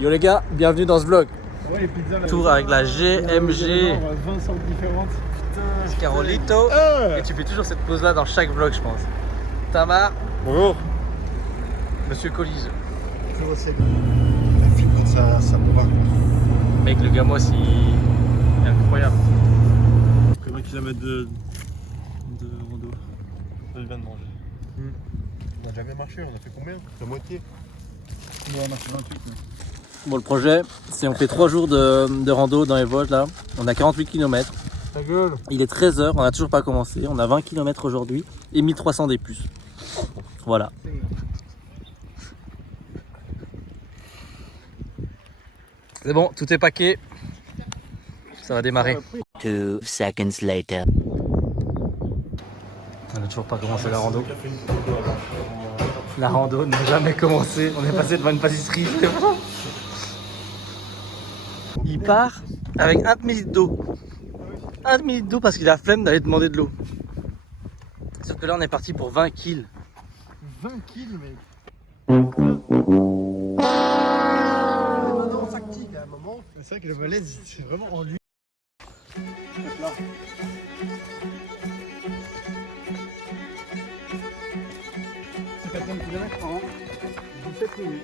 Yo les gars, bienvenue dans ce vlog. Ouais, les pizzas là. Tour avec la GMG. 20 sortes différentes. Putain. Carolito. Et tu fais toujours cette pose là dans chaque vlog, je pense. Tamar. Bonjour. Monsieur Collige. Toujours aussi. La fille quand ça boit. Mec, le gamos il est incroyable. Après 20 km de rando. Je viens de manger. On a jamais marché, on a fait combien? La moitié. On a marché 28. Bon, le projet, c'est on fait 3 jours de rando dans les Vosges là. On a 48 km. Ta gueule. Il est 13h, on n'a toujours pas commencé. On a 20 km aujourd'hui et 1300 des puces. Voilà. C'est bon, tout est paqué. Ça va démarrer. 2 seconds later. On n'a toujours pas commencé la rando. La rando n'a jamais commencé. On est passé devant une pâtisserie. Il part avec un demi-litre d'eau. Un demi-litre d'eau parce qu'il a la flemme d'aller demander de l'eau. Sauf que là, on est parti pour 20 kills. 20 kills, mec. On fatigue à un moment. C'est vrai que le malaise, c'est vraiment en lui. Là. C'est 4 km en 17 minutes.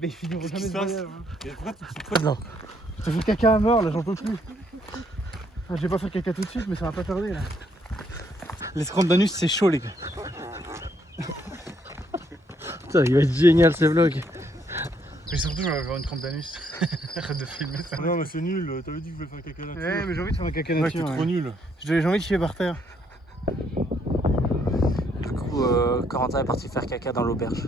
Mais il finira jamais ce voyage. Non. Ça fait caca à mort là, j'en peux plus. Ah, je vais pas faire caca tout de suite, mais ça va pas tarder là. Les scrambes d'anus, c'est chaud, les gars. Putain, il va être génial ce vlog. Mais surtout, je vais avoir une crampe d'anus. Arrête de filmer ça. Non, mais c'est nul, t'avais dit que je voulais faire caca nature. Ouais, mais j'ai envie de faire un caca nature. Ouais, c'est trop nul. J'ai envie de chier par terre. Du coup, Corentin est parti faire caca dans l'auberge.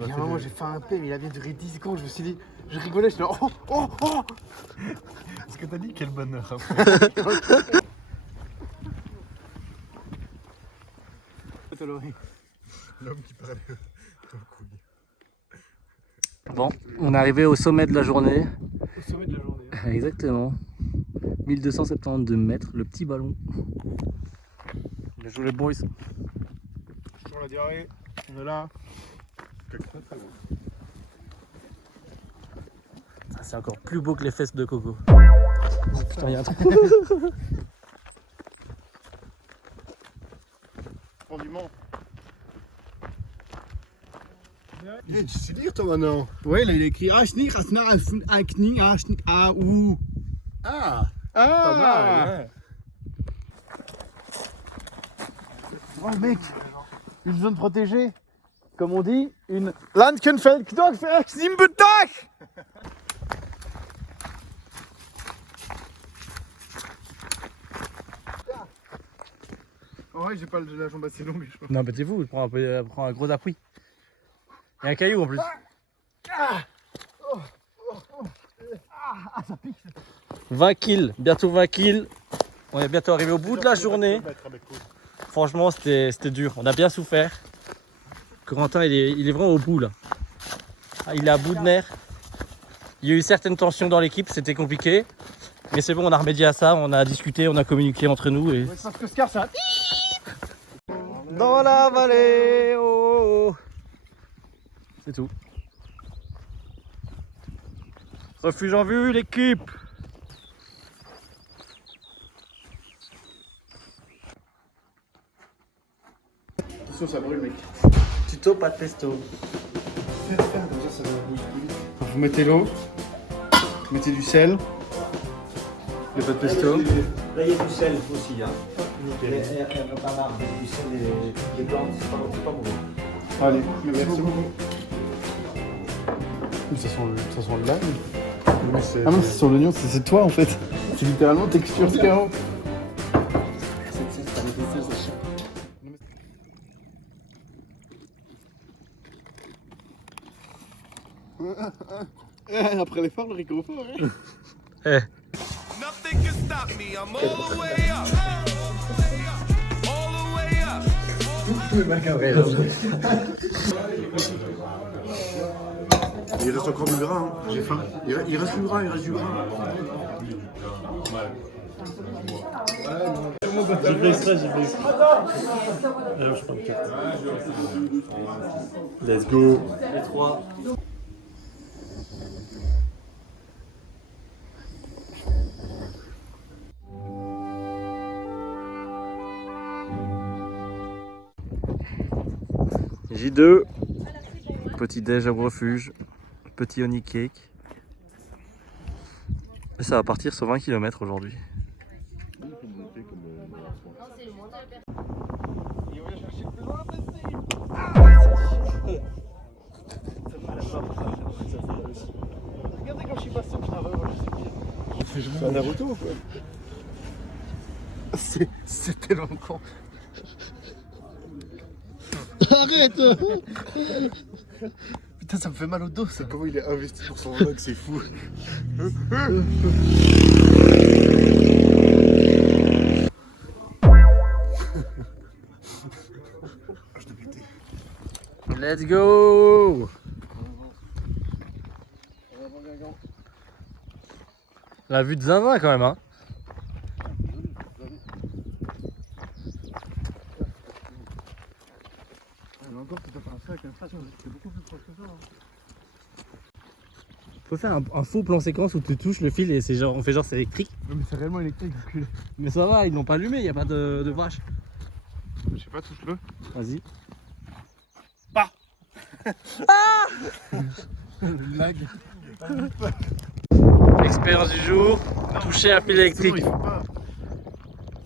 Il y a un moment j'ai fait un paix mais il a bien duré 10 secondes, je me suis dit, je rigolais, je suis là, oh oh oh. Ce que t'as dit, quel bonheur après. L'homme qui parlait au couille. Bon, on est arrivé au sommet de la journée. Au sommet de la journée. Hein. Exactement. 1272 mètres, le petit ballon. Bien joué les boys. Sur la diarrhée, on est là. Ça, c'est encore plus beau que les fesses de Coco. Oh putain, il y a un truc. Prends du Mans. Tu sais lire toi maintenant? Ouais, là il a écrit Ashnik, Asna, Akni, Ashnik, Aou. Ah! Pas mal, ouais. Oh le mec, une zone protégée. Comme on dit, une Landkenfeldknopfexnimbetag. Ouais, j'ai pas la jambe assez longue, je crois. Non, battez-vous, prends un gros appui. Et un caillou en plus. Ça pique. 20 kills, bientôt 20 kills. On est bientôt arrivé au bout de la journée. Franchement, c'était dur. On a bien souffert. Corentin, il est vraiment au bout là. Ah, il est à bout de nerfs. Il y a eu certaines tensions dans l'équipe, c'était compliqué. Mais c'est bon, on a remédié à ça, on a discuté, on a communiqué entre nous. Et... Ouais, sauf que Scar, ça. Dans la vallée, oh, oh. C'est tout. Refuge en vue, l'équipe. Attention, ça brûle, mec. Tuto, pas de pesto. Faire, comme ça va bouger plus vite. Vous mettez l'eau, vous mettez du sel, Le pas de pesto. Là, il y a du sel aussi. Hein. Il y a pas marre, du sel et des plantes, c'est pas mauvais. Allez, merci beaucoup. Ça sent le lime. Ah non, c'est sur l'oignon, c'est toi en fait. C'est littéralement texture scarot. Après l'effort, le réconfort. Hein. Eh. Nothing can stop me. I'm all the way up. All the way up. Il reste encore du gras, hein. J'ai faim. Il reste du gras, J'ai fait exprès. Alors, je prends une carte. Let's go. Les 3. J2, petit déj au refuge, petit honey cake. Et ça va partir sur 20 km aujourd'hui. Regardez quand je suis passé au travail, c'est un Naruto ou quoi? C'est tellement con. Arrête. Putain, ça me fait mal au dos ça. Comment il est investi pour son vlog, c'est fou. Let's go! La vue de Zinzin quand même, hein. On peut faire un faux plan séquence où tu touches le fil et c'est genre, on fait genre c'est électrique. Non mais c'est réellement électrique. Mais ça va, ils l'ont pas allumé, il n'y a pas de vache. Je sais pas, touche-le. Vas-y. Lag. Expérience du jour, toucher un fil électrique. Il faut pas.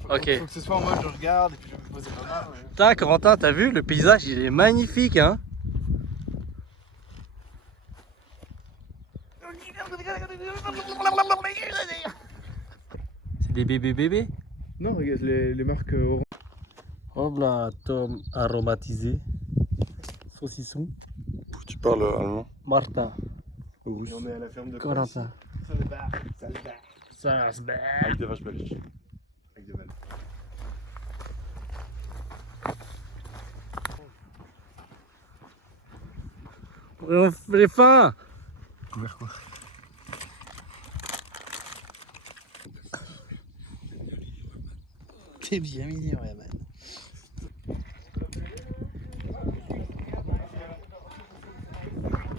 Ok. Faut que ce soit en mode je regarde et puis je me pose pas mal. Ouais. Putain, Corentin, t'as vu, le paysage il est magnifique, hein. C'est des bébés. Non, regarde les marques orange. Hop là, tome aromatisé. Saucisson. Tu parles allemand? Martin. Oui. On est à la ferme de Corentin. Avec des vaches belges. Avec des vaches. On fait les fins. Vers quoi? T'es bien mignon, ouais, man.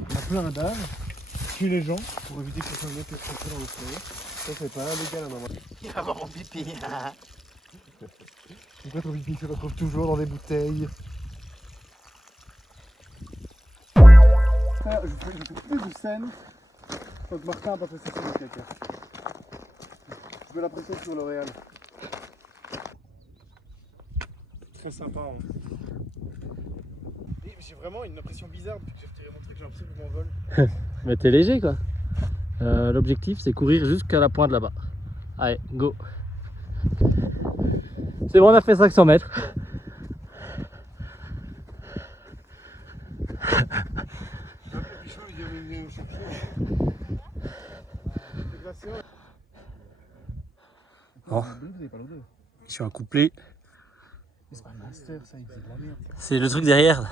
On a plein d'âmes, tue les gens pour éviter que ce soit un mec qui est dans le foyer. Ça c'est pas légal normalement. Il va avoir mon pipi. Pourquoi ton pipi se retrouve toujours dans des bouteilles? Je fais plus de scène tant que Martin n'a pas fait sa scène de caca. Je mets la pression sur L'Oréal. Très sympa. Hein. J'ai vraiment une impression bizarre depuis que j'ai retiré mon truc, j'ai l'impression que je m'envole. Mais t'es léger quoi. L'objectif c'est courir jusqu'à la pointe là-bas. Allez, go. C'est bon, on a fait 500 mètres. Oh. Je suis un couplet. C'est pas un master ça, il faisait de la merde. C'est le truc derrière. Là.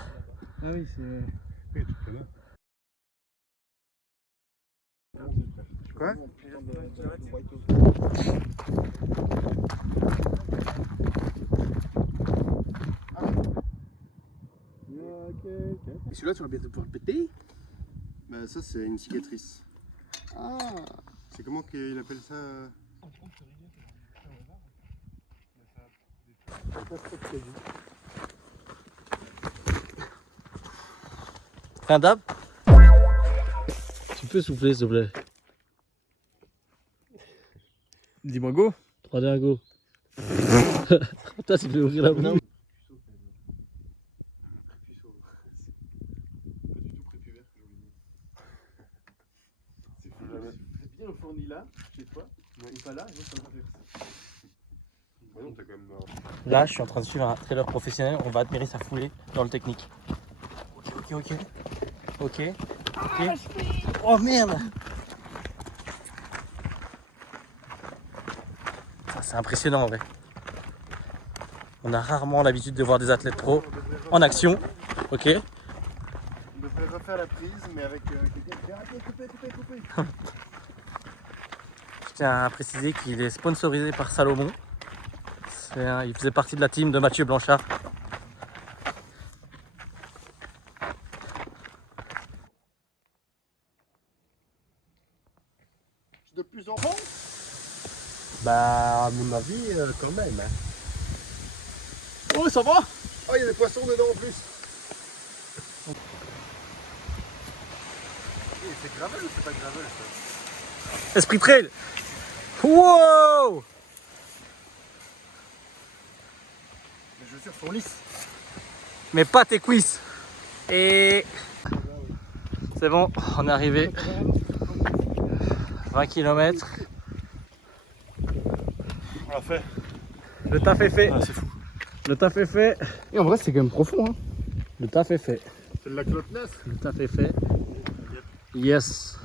Ah oui, c'est... Oui, tout à l'heure. Quoi? Et celui-là, tu vas bientôt pouvoir le péter? Bah ça c'est une cicatrice. Ah. C'est comment qu'il appelle ça Un dab. Tu peux souffler s'il te plaît. Dis-moi go. 3, 2, 1, go. Toi, tu peux ouvrir la bouche. C'est bien le fourni là, chez toi, et pas là, et moi ça m'inverse. Ouais, non, t'as quand même. Là, je suis en train de suivre un trailer professionnel. On va admirer sa foulée dans le technique. Ok. Oh merde! Ça, c'est impressionnant en vrai. On a rarement l'habitude de voir des athlètes pro en action. Ok. On devrait refaire la prise, mais avec quelqu'un qui dit arrêtez, coupez. Je tiens à préciser qu'il est sponsorisé par Salomon. Il faisait partie de la team de Mathieu Blanchard. De plus en plus. Bah, à mon avis, quand même. Hein. Oh, ça va? Oh, il y a des poissons dedans en plus. C'est gravel ou c'est pas gravel ça? Esprit Trail. Wow! Les chaussures sont lisses. Mais pas tes cuisses. Et c'est bon, on est arrivé. 20 km. On l'a fait. Le taf est fait. Ah, c'est fou. Le taf est fait. Et en vrai, c'est quand même profond. Hein. Le taf est fait. C'est de la clope neuf. Le taf est fait. Yes.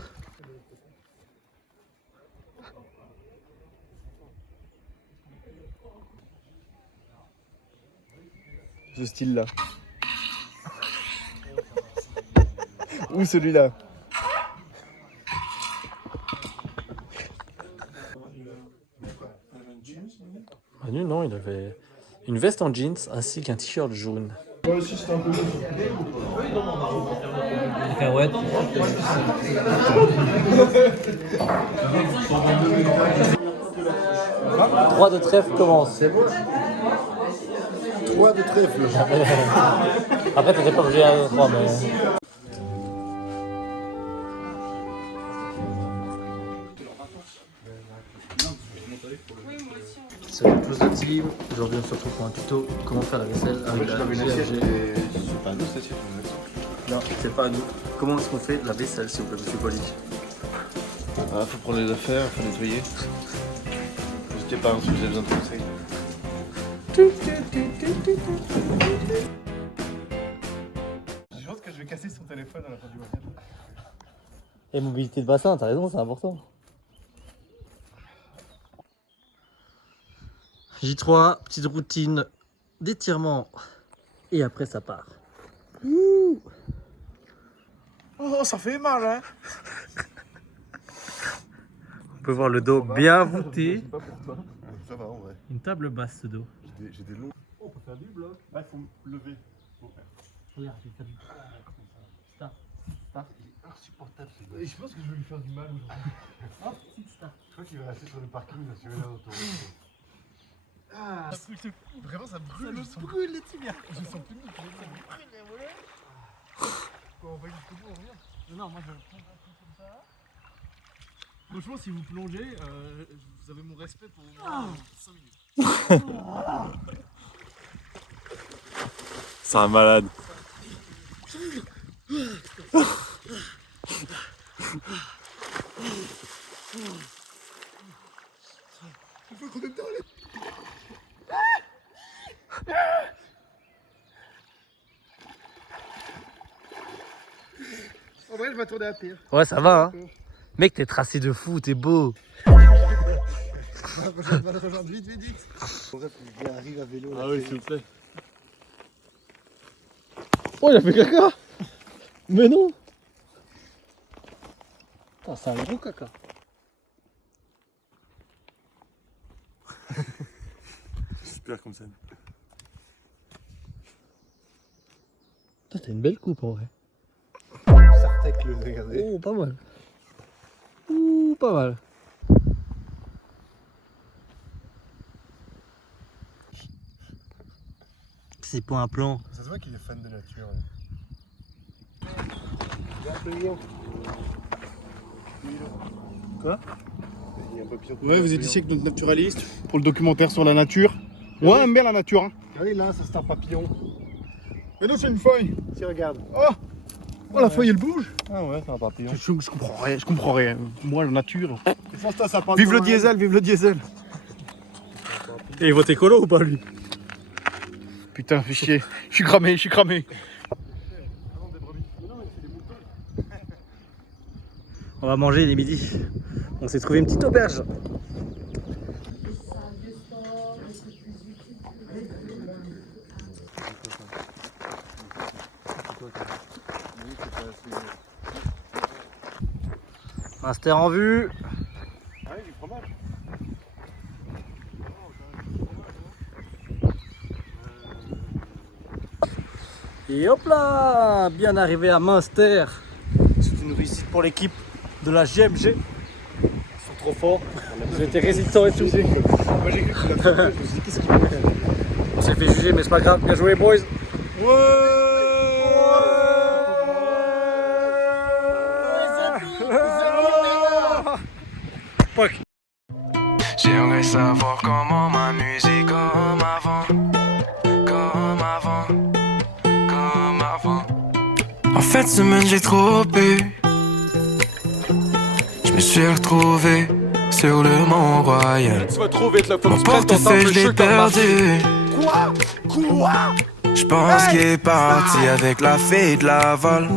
Ce style-là. Ou celui-là. Manu, non, il avait une veste en jeans ainsi qu'un t-shirt jaune. Moi aussi, c'était un peu. Cacahuète. Droit de trèfle commence. 3 de trèfle. Après, t'étais pas obligé à 3, mais. Salut tous la team, aujourd'hui on se retrouve pour un tuto comment faire la vaisselle avec la GLG. C'est pas nous, c'est Non, c'est pas à nous. Comment est-ce qu'on fait la vaisselle s'il vous plaît, monsieur Poli? Ah, faut prendre les affaires, faut nettoyer. N'hésitez pas si vous avez besoin de conseils. Je pense que je vais casser son téléphone à la fin du week-end. Et mobilité de bassin, t'as raison, c'est important. J3, petite routine d'étirement. Et après ça part. Oh, ça fait mal, hein. On peut voir le dos bien voûté. Pas pour toi. Ça va en vrai. Une table basse ce dos. J'ai des longs. On peut faire du bloc. Là, il faut lever. Regarde, je vais faire du start. Start. Insupportable ce Et je pense que je vais lui faire du mal aujourd'hui. Hop, petite start. Je crois qu'il va rester sur le parking là, sur une heure d'autoroute. Ah, vraiment, ça brûle. Ça me brûle les tibias. Je sens plus de ça me brûle les mollets. Bon, on va jusqu'au bout, on revient. Non, moi je vais prendre un peu comme ça. Franchement, si vous plongez, vous avez mon respect pour 5 minutes. C'est un malade. En vrai, je m'attendais à pire. Ouais, ça va, hein. Mec, t'es tracé de fou, t'es beau. On va le rejoindre vite. Il arrive à vélo. Ah oui, s'il vous plaît. Oh, il a fait caca. Mais non. Putain, c'est un gros caca. Super comme ça. Putain, t'as une belle coupe en vrai. Sartec le regardez. Oh, pas mal. Ouh, pas mal. C'est pas un plan. Ça se voit qu'il est fan de nature. Quoi? Il Ouais, vous êtes ici avec notre naturaliste pour le documentaire sur la nature. Ouais, on aime bien la nature. Hein. Regardez là, ça c'est un papillon. Mais non, c'est une feuille. Tiens, regarde. Oh, la feuille elle bouge. Ah ouais, c'est un papillon. Je comprends rien. Moi, la nature. Vive le diesel, vive le diesel. Et il vote écolo ou pas lui? Putain, fais chier. Je suis cramé. On va manger, il est midi. On s'est trouvé une petite auberge. Master en vue. Et hop là, bien arrivé à Münster. C'est une réussite pour l'équipe de la GMG. Ils sont trop forts. Ils étaient résistants et tout. Moi j'ai cru que tu l'as trouvé, je me suis dit qu'est-ce qu'il fait. On s'est fait juger mais c'est pas grave. Bien joué boys. J'aimerais savoir comment m'amuser comme avant, comme avant, comme avant. En fait, semaine j'ai trop bu. Je me suis retrouvé sur le Mont Royal. Tu vas trop vite là, faut Mon portefeuille, je l'ai perdu. Quoi? Je pense qu'il est parti avec la fille de Laval.